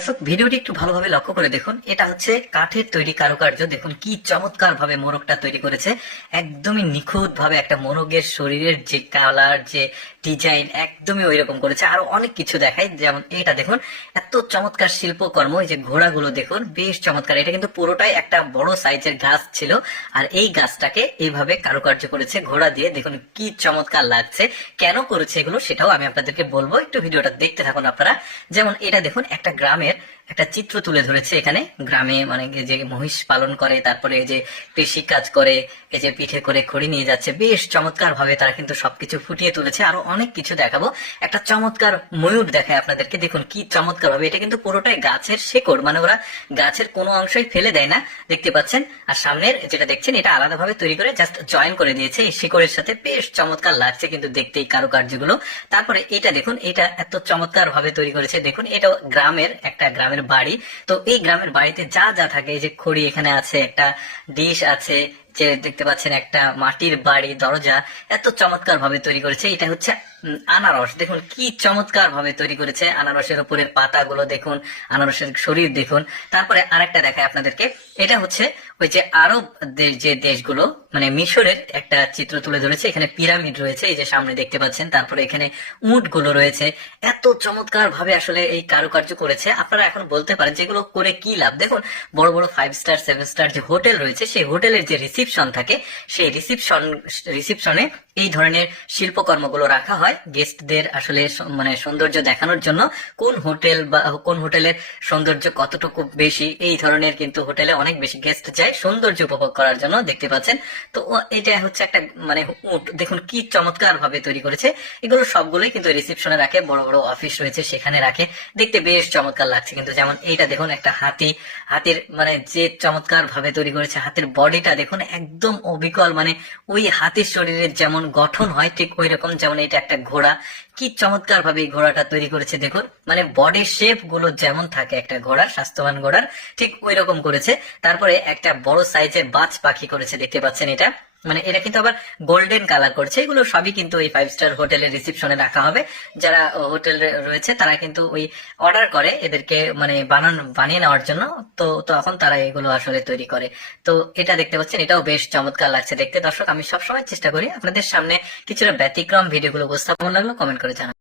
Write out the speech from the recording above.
দর্শক, ভিডিওটি একটু ভালোভাবে লক্ষ্য করে দেখুন। এটা হচ্ছে কাঠের তৈরি কারুকার্য। দেখুন কি চমৎকার ভাবে মোরগটা তৈরি করেছে। একদমই নিখুঁত ভাবে একটা মোরগের শরীরের যে কালার, যে ডিজাইন একদমই ওই রকম করেছে। আরও অনেক কিছু দেখায়। যেমন এটা দেখুন, এত চমৎকার শিল্পকর্ম। এই যে ঘোড়াগুলো দেখুন, বেশ চমৎকার। এটা কিন্তু পুরোটাই একটা বড় সাইজের গাছ ছিল। আর এই গাছটাকে এইভাবে কারুকার্য করেছে, ঘোড়া দিয়ে। দেখুন কি চমৎকার লাগছে। কেন করেছে এগুলো সেটাও আমি আপনাদেরকে বলব। একটু ভিডিওটা দেখতে থাকুন আপনারা। যেমন এটা দেখুন, একটা গ্রামের it. একটা চিত্র তুলে ধরেছে এখানে। গ্রামে মানে যে মহিষ পালন করে, তারপরে এই যে কৃষি কাজ করে, এই যে পিঠে করে খড়ি নিয়ে যাচ্ছে, বেশ চমৎকার ভাবে তারা কিন্তু সবকিছু ফুটিয়ে তুলেছে। আরও অনেক কিছু দেখাবো। একটা চমৎকার ময়ূর দেখায় আপনাদেরকে। দেখুন কি চমৎকার ভাবে এটা কিন্তু পুরোটাই গাছের শেকড়। মানে ওরা গাছের কোনো অংশই ফেলে দেয় না। দেখতে পাচ্ছেন? আর সামনের যেটা দেখছেন, এটা আলাদাভাবে তৈরি করে জাস্ট জয়েন করে দিয়েছে। এই শিকড়ের সাথে বেশ চমৎকার লাগছে কিন্তু দেখতে এই কারুকার্যগুলো। তারপরে এটা দেখুন, এটা এত চমৎকার ভাবে তৈরি করেছে। দেখুন এটা গ্রামের, একটা গ্রামের বাড়ি। তো এই গ্রামের বাড়িতে যা যা থাকে, এই যে খড়ি এখানে আছে, একটা ডিশ আছে যে দেখতে পাচ্ছেন একটা মাটির বাড়ি, দরজা এত চমৎকার ভাবে তৈরি করেছে। এটা হচ্ছে আনারস। দেখুন কি চমৎকার ভাবে তৈরি করেছে। আনারসের উপরের পাতাগুলো দেখুন, আনারসের শরীর দেখুন। তারপরে আরেকটা দেখায় আপনাদেরকে। এটা হচ্ছে ওই যে আরব যে দেশগুলো মানে মিশরের একটা চিত্র তুলে ধরেছে। এখানে পিরামিড রয়েছে, এই যে সামনে দেখতে পাচ্ছেন। তারপরে এখানে উটগুলো রয়েছে। এত চমৎকার ভাবে আসলে এই কারুকার্য করেছে। আপনারা এখন বলতে পারেন যেগুলো করে কি লাভ? দেখুন, বড় বড় ফাইভ স্টার সেভেন স্টার যে হোটেল রয়েছে, সেই হোটেলের যে রিসিপশন থাকে সেই রিসিপশন রিসিপশনে এই ধরনের শিল্পকর্মগুলো রাখা হয় গেস্টদের আসলে মানে সৌন্দর্য দেখানোর জন্য। কোন হোটেল বা কোন হোটেলের সৌন্দর্য কতটুকু বেশি, এই ধরনের কিন্তু হোটেলে অনেক বেশি গেস্ট যায় সৌন্দর্য উপভোগ করার জন্য দেখতে পাচ্ছেন। তো এটা হচ্ছে একটা মানে উট। দেখুন কি চমৎকার ভাবে তৈরি করেছে। এগুলো সবগুলোই কিন্তু রিসিপশনে রাখে, বড় বড় অফিস রয়েছে সেখানে রাখে। দেখতে বেশ চমৎকার লাগছে কিন্তু যেমন এইটা দেখুন একটা হাতি। হাতির মানে যে চমৎকার ভাবে তৈরি করেছে, হাতের বডিটা দেখুন একদম অবিকল। মানে ওই হাতির শরীরের যেমন গঠন হয়, ঠিক ওই রকম যেমন এটা একটা ঘোড়া। কি চমৎকার ভাবে এই ঘোড়াটা তৈরি করেছে দেখুন। মানে বডি শেপগুলো যেমন থাকে একটা ঘোড়ার, স্বাস্থ্যবান ঘোড়ার, ঠিক ওই রকম করেছে। তারপরে একটা বড় সাইজের বাজ পাখি করেছে, দেখতে পাচ্ছেন এটা। মানে এটা কিন্তু আবার গোল্ডেন কালার করছে। এগুলো সবই কিন্তু ওই ফাইভ স্টার হোটেলের রিসিপশনে রাখা হবে। যারা হোটেল রয়েছে, তারা কিন্তু ওই অর্ডার করে এদেরকে মানে বানানো, বানিয়ে নেওয়ার জন্য। তো, তখন তারা এগুলো আসলে তৈরি করে। তো এটা দেখতে পাচ্ছেন, এটাও বেশ চমৎকার লাগছে দেখতে। দর্শক, আমি সবসময় চেষ্টা করি আপনাদের সামনে কিছুটা ব্যতিক্রম ভিডিওগুলো উপস্থাপন লাগল কমেন্ট করে জানান।